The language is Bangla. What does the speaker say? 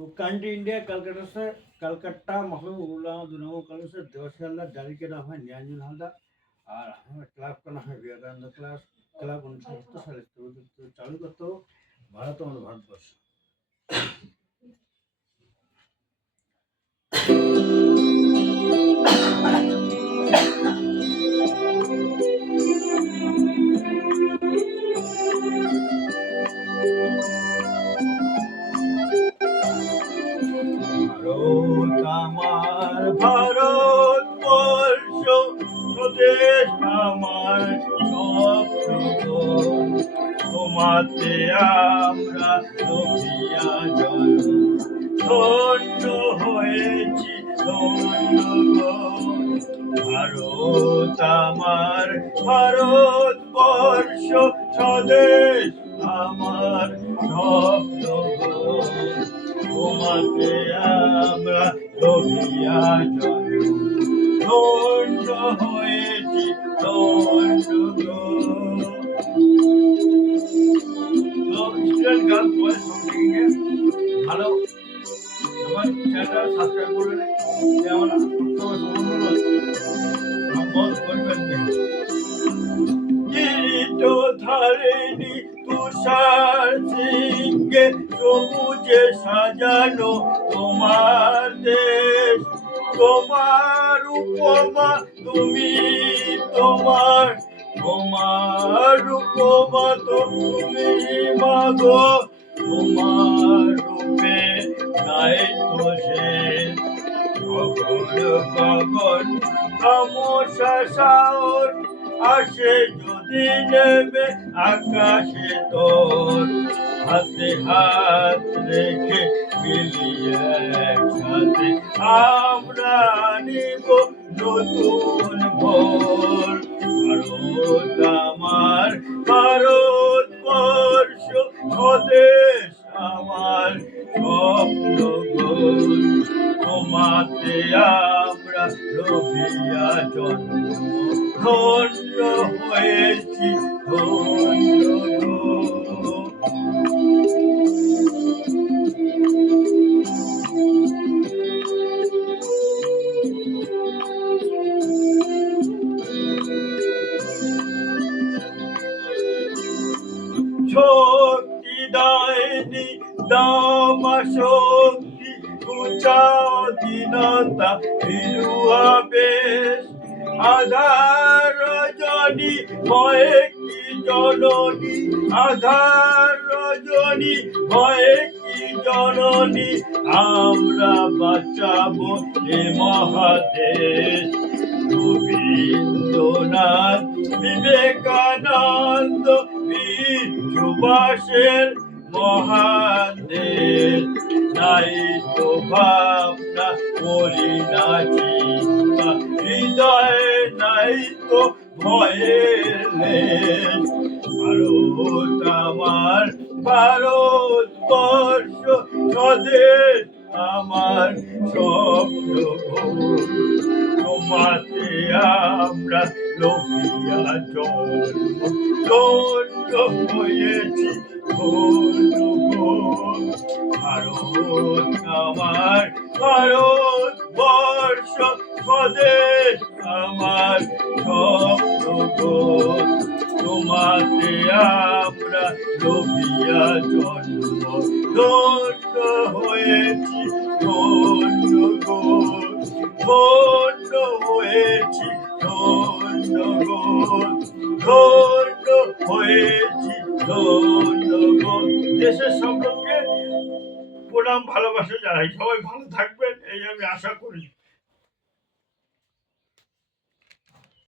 वो काइंड इंडिया कलकत्ता महबूब उल्लाह दुनों कल से देवसियाल्ला जारी के नाम है न्याजुल हालदा और हमारे क्लब का नाम है विवेकानंद क्लब क्लब 1970 साल से चालू करते हो भारत और भारतवर्ष ভারত আমার ভারতবর্ষ স্বদেশ আমার স্বপ্ন তোমাতে আমরা লোভিয়া জল ধন্য হয়েছি ধন্য ভারত আমার ভারতবর্ষ স্বদেশ আমার স্বপ্ন তোমাতে আমরা লোভিয়া জল ধন্য হয়েছি ধন্য স্টুডেন্ট গান ভয়েস সম্পর্কে ভালো আমার চ্যানেলটা সাবস্ক্রাইব করবেন আমার সম্বোধ করবেন গিরিত ধারিণী তুষার সিংহে সবুজে সাজানো তোমার দেশ তোমার উপমা তুমি তোমার উপমা তুমি মাগো তোমার রূপে নাই তো শেষ গগন খামোশা সাহস আসে যদি নেবে আকাশে তোর হাতে হাত রেখে মিলিয়ে একসাথে আমরা নিব নতুন ভোর ভারত আমার ভারতবর্ষ স্বদেশ আমার স্বপ্ন তোমাতে আমরা লোভিয়া জন্ম ধন্য হয়েছি ধন্য শক্তি দায়নি দামা শক্তি উঁচা অধীনতা ফিরুয়া বেশ আধার রজনী ভয়ে কি জননী আধার রজনী ভয়ে কি জননী আমরা বাঁচাবো এ মহাদেশ রবীন্দ্রনাথ বিবেকানন্দ বীর সুভাষের মহান দেশ নাই তো ভাবনা করি না চিন্তা হৃদয়ে নাই তো ভয়ের লেশ ভারত আমার ভারতবর্ষ স্বদেশ আমার স্বপ্ন তোমাতে আমরা লোভিয়া জন্ম ধন্য হয়েছি ভারত আমার ভারতবর্ষ স্বদেশ আমার স্বপ্ন তোমাতে আমরা লোভিয়া জন্ম ধন্য হয়েছি ধন্য ধন্য হয়েছি ধন্য ধন্য হয়েছি ধন্য দেশের সম্পর্কে প্রণাম ভালোবাসা জানাই সবাই ভালো থাকবেন এই আমি আশা করি।